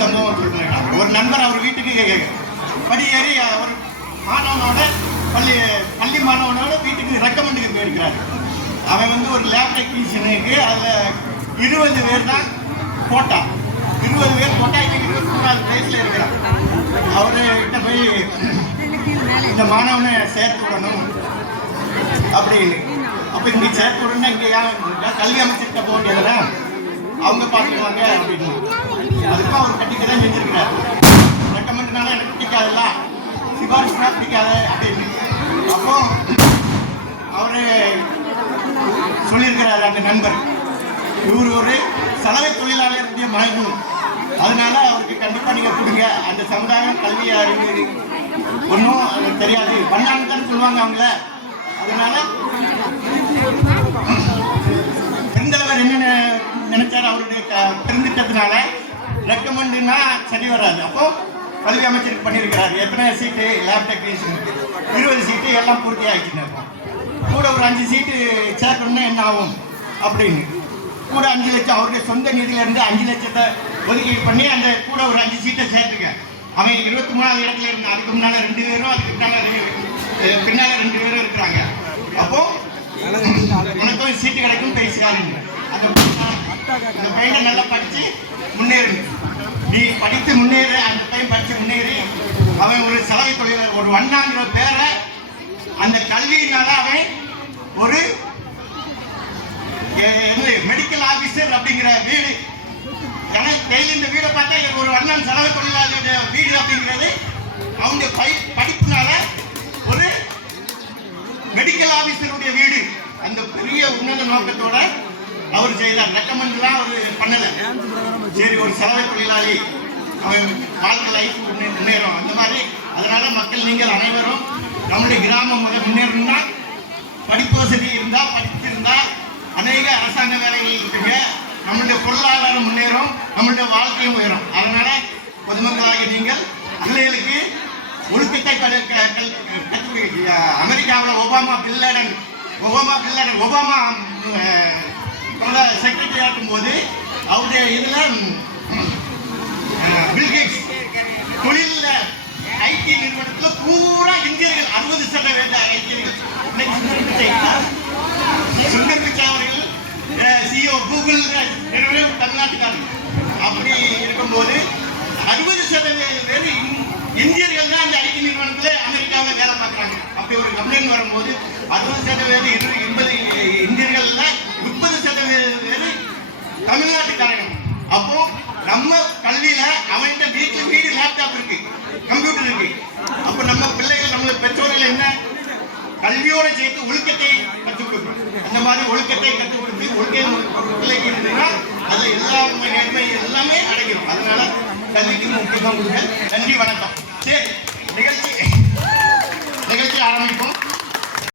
சம்பவம் சொல்றேன். ஒரு நண்பர் அவர் வீட்டுக்கு படியேறி அவர் மாணவனோட பள்ளி மாணவனோட வீட்டுக்கு ரெக்கமெண்டுக்கு போயிருக்கிறார். அவன் ஒரு லேப் டெக்னீஷியனுக்கு அதில் 20 பேர் தான் போட்டான். 20 பேர் போட்டா இன்னைக்கு 24 வயசுல இருக்கிறான். அவர்கிட்ட போய் இந்த மாணவனை சேர்த்து விடணும் அப்படின்னு. அப்போ இங்கே சேர்த்து விடணும்னா இங்கே கல்வி அமைச்சிருக்க போக வேண்டியதுனா அவங்க பார்த்துக்குவாங்க அப்படின்னு. அதுக்கும் அவர் கட்டிட்டு தான் செஞ்சிருக்கிறார். ரெக்கமெண்ட்னால எனக்கு பிடிக்காதுல்ல, சிபாரிசுனா பிடிக்காது அப்படின்னு. அப்போ அவரு சொல்லியிருக்கிறார் அந்த நண்பர், இவர் ஒரு சலவை தொழிலாளருடைய மகன், அதனால அவருக்கு கண்டிப்பா நீங்க கொடுங்க. அந்த சமுதாயம் கல்வி அறிவு ஒன்றும் அது தெரியாது, பண்ணாங்க தான் சொல்லுவாங்க அவங்கள. அதனால பெருந்தலைவர் என்ன நினைச்சாரு, அவருடைய பெருந்திட்டத்தினால ரெக்கமெண்டுனா சரி வராது. அப்போ கல்வி அமைச்சருக்கு பண்ணியிருக்கிறாரு. எத்தனை சீட்டு லேப் டெக்னீஷியன்? 20 சீட்டு எல்லாம் பூர்த்தி ஆயிடுச்சுன்னு. கூட ஒரு 5 சீட்டு சேர்க்கணும்னா என்ன ஆகும் அப்படின்னு கூட 5 லட்சம் அவருடைய சொந்த நிதியிலிருந்து 5 லட்சத்தை ஒதுக்கீடு பண்ணி அந்த கூட ஒரு 5 சீட்டை சேர்த்துக்க. அவன் 23வது இடத்துல இருந்தான். அதுக்கு முன்னால 2 பேரும், அதுக்கு பின்னால 2 பேரும் இருக்கிறாங்க. அப்போ உனக்கும் சீட்டு கிடைக்கும் பேசிக்காருங்க. அந்த பையனை நல்லா படிச்சு முன்னேறு, நீ படித்து முன்னேறு. அந்த பையன் படிச்சு முன்னேறி அவன் ஒரு சலவை தொழிலாளர், ஒரு வண்ணாங்கிற பேரை அந்த கல்வியினால அவன் ஒரு மெடிக்கல் ஆபீசர் அப்படிங்கிற வீடு. டெய்லி இந்த வீடை பார்த்தா ஒரு வண்ணன் சலவை தொழிலாளருடைய வீடு அப்படிங்கிறது அவங்க படிப்புனால ஒரு மெடிக்கல் ஆபீசருடைய வீடு. அந்த பெரிய உன்னத நோக்கத்தோட அவர் செய்தார். ரெக்கமெண்ட்லாம் அவர் பண்ணல. சரி, ஒரு சலவை தொழிலாளி அவன் வாழ்க்கை லைஃப் முன்னேறும் அந்த மாதிரி. அதனால மக்கள் நீங்கள் அனைவரும் நம்முடைய கிராமம் முன்னேறணும்னா படிப்பு வசதி இருந்தா, படிச்சிருந்தா அநேக அரசாங்க வேலைகள் இருக்குங்க. நம்மளுடைய பொருளாதாரம் முன்னேறும், நம்மளுடைய வாழ்க்கையும் உயரும். அதனால பொதுமக்களாக நீங்கள் பிள்ளைகளுக்கு ஒழுக்கத்தை அமெரிக்காவில் ஒபாமா செக்ரட்டரியா இருக்கும்போது அவருடைய இதுல பில்கேட்ஸ் தொழில ஐடி நிறுவனத்துல பூரா இந்தியர்கள் 60% ஐடியர்கள். சுந்தர் பிச்சை அவர்கள் சிஓ கூகுள் நிறுவனம் தமிழ்நாட்டுக்காரர். அப்படி இருக்கும்போது 60% பேர் இந்தியர்கள் தான் அந்த ஐடி நிறுவனத்தில் அமெரிக்காவில் வேலை பார்க்குறாங்க. அப்படி ஒரு கம்ப்ளைண்ட் வரும்போது 60% 80 இந்தியர்கள்ல 30% பேர் தமிழ்நாட்டுக்காரங்க. அப்போ நம்ம கல்வியில அவன்கிட்ட வீடு லேப்டாப் இருக்கு, கம்ப்யூட்டர் இருக்கு. அப்போ நம்ம பிள்ளைகள், நம்ம பெற்றோர்கள் என்ன கல்வியோட சேர்த்து ஒழுக்கத்தை கற்றுக் கொடுக்கணும். அந்த மாதிரி ஒழுக்கத்தை கற்றுக் கொடுத்து பிள்ளைக்கு இருந்ததுன்னா அது எல்லா நேர்மை எல்லாமே அடைகிறோம். அதனால கல்விக்கு முக்கியத்துவம் கொடுங்க. நன்றி, வணக்கம். சரி, நிகழ்ச்சி ஆரம்பிப்போம்.